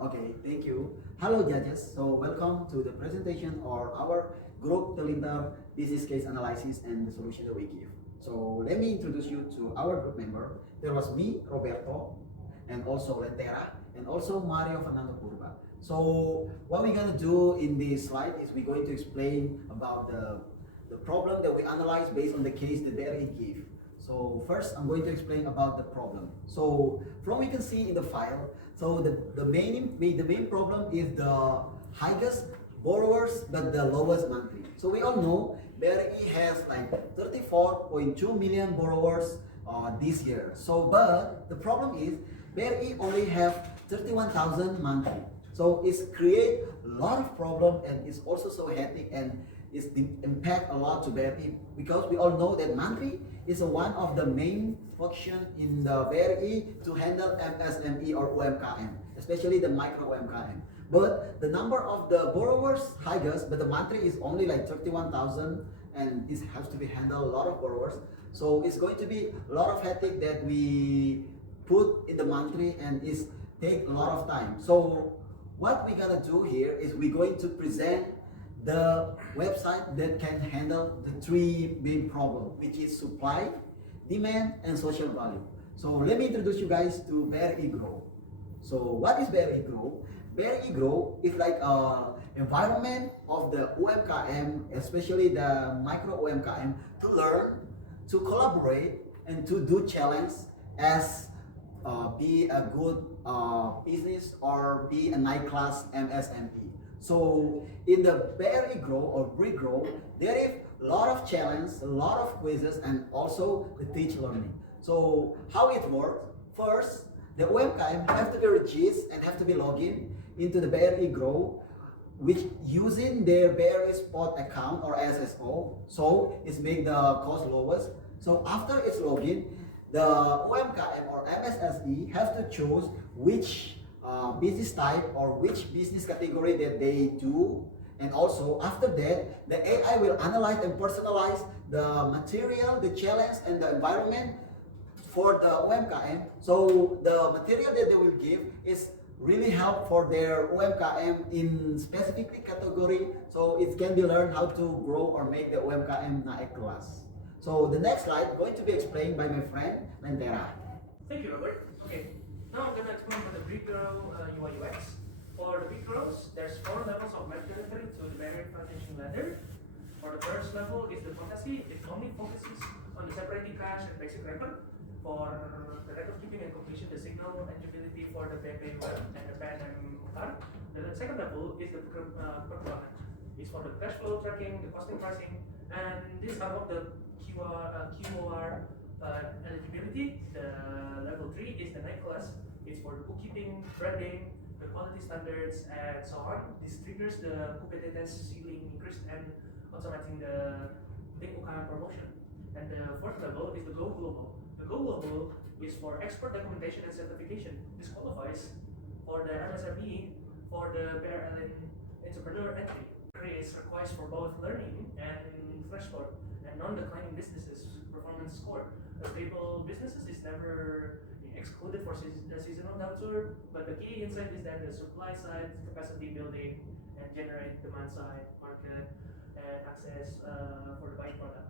Okay, thank you. Hello, judges. So, welcome to the presentation or our group Telinter business case analysis and the solution that we give. So, let me introduce you to our group member. There was me, Roberto, and also Lentera, and also Mario Fernando Purba. So, what we're gonna do in this slide is we're going to explain about the problem that we analyze based on the case that they give. So first, I'm going to explain about the problem. So from we can see in the file, so the main problem is the highest borrowers but the lowest monthly. So we all know BRI has like 34.2 million borrowers this year. So but the problem is BRI only have 31,000 monthly. So it's create a lot of problem and it's also so hectic and it's impact a lot to BRI because we all know that monthly is one of the main function in the BRI to handle MSME or UMKM, especially the micro UMKM. But the number of the borrowers highest, but the monthly is only like 31,000 and it has to be handled a lot of borrowers. So it's going to be a lot of headache that we put in the monthly and it's take a lot of time. So what we're gonna do here is we're going to present the website that can handle the three main problems, which is supply, demand, and social value. So let me introduce you guys to BRI Grow. So what is BRI Grow? BRI Grow is like a environment of the UMKM, especially the micro UMKM, to learn, to collaborate, and to do challenge as be a good business or be a nice class MSME. So in the BRI Grow or BRI Grow, there is a lot of challenge, a lot of quizzes, and also the teach learning. So how it works? First, the UMKM have to be registered and have to be logged in into the BRI Grow, which using their BRI Spot account or SSO. So it's make the cost lowest. So after it's login, the UMKM or MSSE have to choose which business type or which business category that they do, and also after that the AI will analyze and personalize the material, the challenge, and the environment for the UMKM. So the material that they will give is really help for their UMKM in specific category, so it can be learned how to grow or make the UMKM naik kelas. So the next slide going to be explained by my friend Lentera. Thank you, Robert. Okay, now I'm going to explain for the BRIGAMA UI UX. For the BRIGAMA, there's 4 levels of web delivery to the barrier foundation ladder. For the first level is the fantasy. It only focuses on the separating cache and basic record. For the record keeping and completion, the signal eligibility for the PayPay web and the PAN and card. The second level is the procurement. It's for the cash flow tracking, the costing pricing, and this unlock the QR eligibility. The level 3 is the night class. It's for the bookkeeping, branding, the quality standards, and so on. This triggers the competitiveness ceiling increase and automating the link UKM promotion. And the fourth level is the Go Global. The Go Global is for export documentation and certification. This qualifies for the MSME for the BRLN entrepreneur entry. Creates requires for both learning and threshold and non-declining businesses performance score. Stable businesses is never excluded for the seasonal downturn, but the key insight is that the supply side capacity building and generate demand side market and access for the buying product.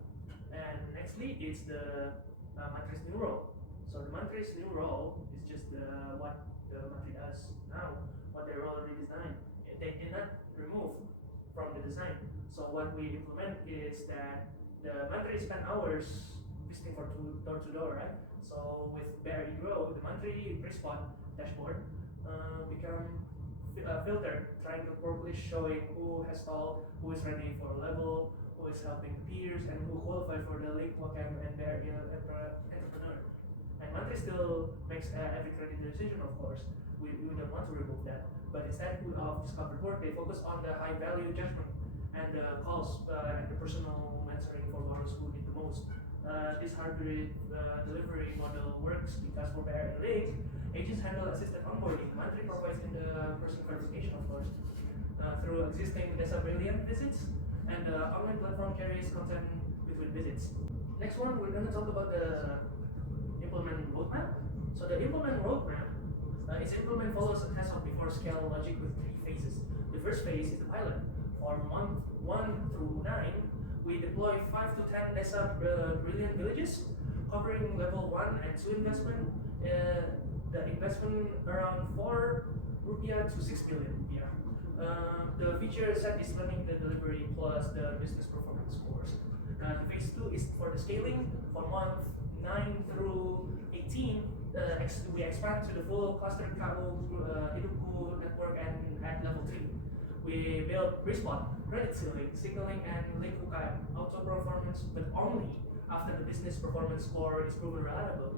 And nextly, it's the Matrix new role. So the Matrix new role is just what the Matrix does now, what they already designed. They did not remove from the design. So what we implement is that the monthly spend hours visiting for door to door, right? So with BRI Grow, the monthly pre-spot dashboard become filter, trying to properly showing who has stalled, who is ready for a level, who is helping peers, and who qualify for the link WACAM and BRI entrepreneur. And monthly still makes every credit decision, of course. We don't want to remove that, but instead of discovered work, they focus on the high value judgment and the calls and the personal answering for borrowers who need the most. This hybrid delivery model works because for BRI Link, agents handle assisted onboarding. Monthly provides in the person verification, of course, through existing data brilliant visits, and the online platform carries content between visits. Next one, we're going to talk about the implement roadmap. So the implement roadmap Its implement follows a test of before scale logic with 3 phases. The first phase is the pilot. For month 1 through 9, we deploy 5 to 10 desa brilliant villages, covering level 1 and 2 investment. The investment around 4 rupiah to 6 billion rupiah. The feature set is learning the delivery plus the business performance scores. The phase 2 is for the scaling. For month 9 through 18, we expand to the full cluster KU Hidupku network, and at level 3. We build respond, credit ceiling, signaling, and link UKM auto performance, but only after the business performance score is proven reliable.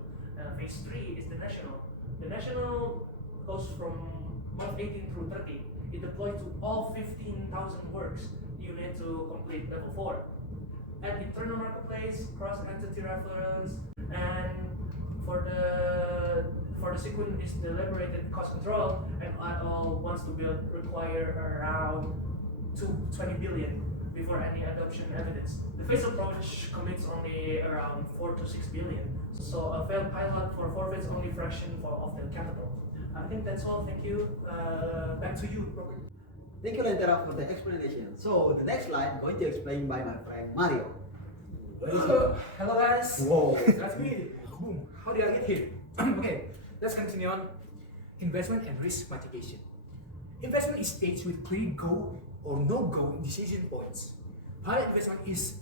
Phase 3 is the national. The national goes from month 18 through 30. It deployed to all 15,000 works. You need to complete level 4. At internal marketplace, cross-entity reference, and for the sequence is the liberated cost control, and all wants to build require around 20 billion before any adoption evidence. The phase approach commits only around 4 to 6 billion. So a failed pilot for forfeits only fraction of the capital. I think that's all. Thank you. Back to you, Robert. Thank you, Lentera, for the explanation. So the next slide going to explain by my friend Mario. Hello guys. Whoa. That's me. Boom. How did I get here? Okay, let's continue on. Investment and risk mitigation. Investment is staged with clear go or no go decision points. Pilot investment is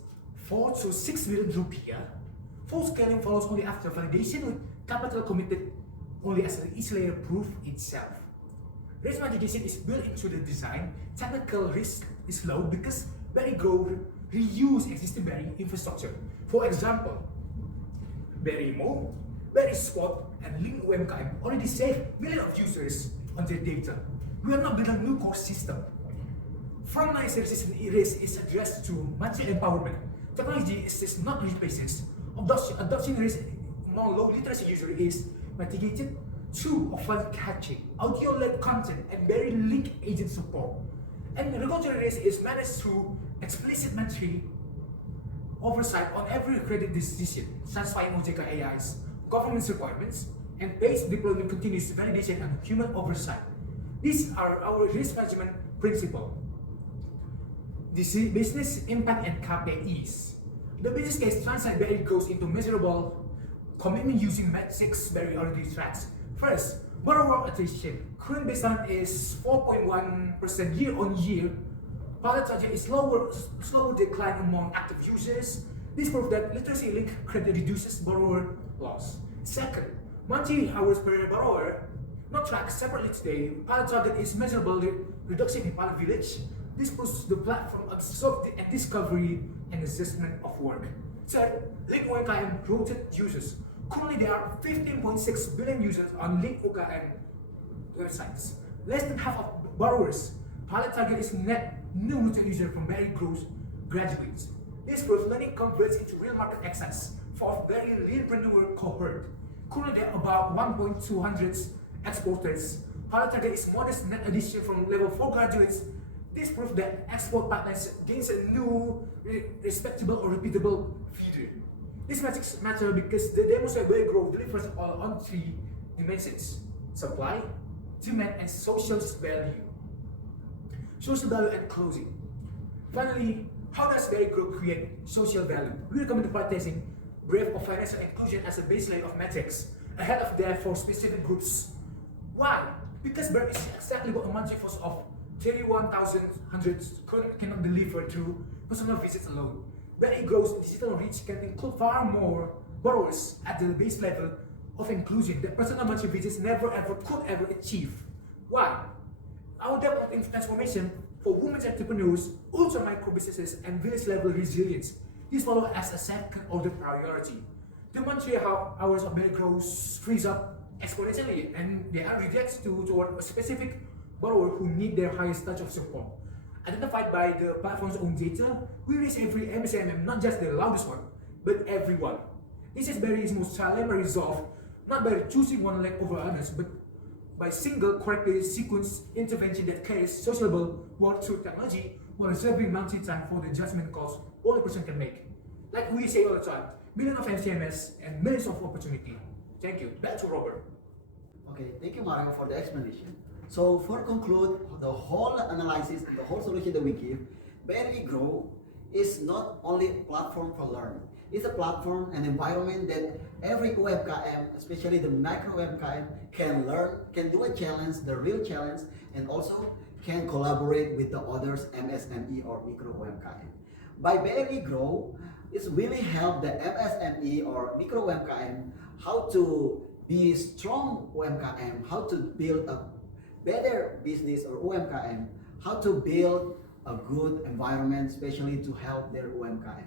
4 to 6 billion rupiah. Full scaling follows only after validation with capital committed only as each layer proof itself. Risk mitigation is built into the design. Technical risk is low because BRI grow reuse existing BRI infrastructure. For example, BRI Mo, BRI Spot, and Link UMKM already save millions of users on their data. We are not building a new core system. Frontline services risk is addressed through material empowerment. Technology is not replaces. Adoption risk among low literacy users is mitigated through offline catching, audio-led content, and very link agent support. And regulatory risk is managed through explicit monetary oversight on every credit decision, satisfying OJK AI's government's requirements, and phased deployment continuous validation and human oversight. These are our risk management principles. This is business impact and KPIs. The business case translate BRI goes into measurable commitment using six very already tracks. First, borrower attrition. Current baseline is 4.1% year-on-year. Pilot target is slower decline among active users. This proves that literacy linked credit reduces borrower loss. Second, monthly hours per borrower, not tracked separately today. Pilot target is measurable reduction in pilot village. This puts the platform absorbed and discovery and assessment of work. Third, Link UMKM routed users. Currently, there are 15.6 billion users on Link UMKM websites. Less than half of borrowers. Pilot target is net new routed user from BRI growth graduates. This growth learning converts into real market access for a very entrepreneur cohort. Currently, there are about 1.200 exporters. Pilot target is modest net addition from level 4 graduates. This proves that export pipelines gains a new, respectable or repeatable feeder. These metrics matter because they demonstrate BRI growth delivers on 3 dimensions: supply, demand, and social value. Social value and closing. Finally, how does BRI growth create social value? We recommend prioritizing breadth of financial inclusion as a baseline of metrics ahead of that for specific groups. Why? Because BRI is exactly what a monthly force of 31,100 cannot deliver through personal visits alone. BRI grows digital reach can include far more borrowers at the base level of inclusion that personal monthly visits never ever could ever achieve. Why? Our depth of transformation for women entrepreneurs, ultra micro businesses, and village level resilience. This follows as a second order priority. The monthly hours of BRI growth frees up exponentially, and they are redirected toward a specific borrower who need their highest touch of support. Identified by the platform's own data, we reach every MSMM, not just the loudest one, but everyone. This is BRI's most dilemma resolved, not by choosing one leg over others, but by single correctly sequenced intervention that carries sociable work through technology while reserving mounting time for the judgment calls only person can make. Like we say all the time, millions of MCMS and millions of opportunity. Thank you. Back to Robert. Okay, thank you, Mario, for the explanation. So, for conclude, the whole analysis and the whole solution that we give, BRI Grow is not only a platform for learning. It's a platform, an environment that every UMKM, especially the micro UMKM, can learn, can do a challenge, the real challenge, and also can collaborate with the others MSME or micro UMKM. By BRI Grow, it's really help the MSME or micro UMKM how to be strong UMKM, how to build a better business or UMKM, how to build a good environment, especially to help their UMKM.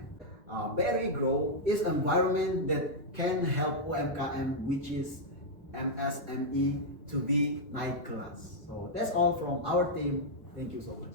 BRI Grow is an environment that can help UMKM, which is MSME, to be night class. So that's all from our team. Thank you so much.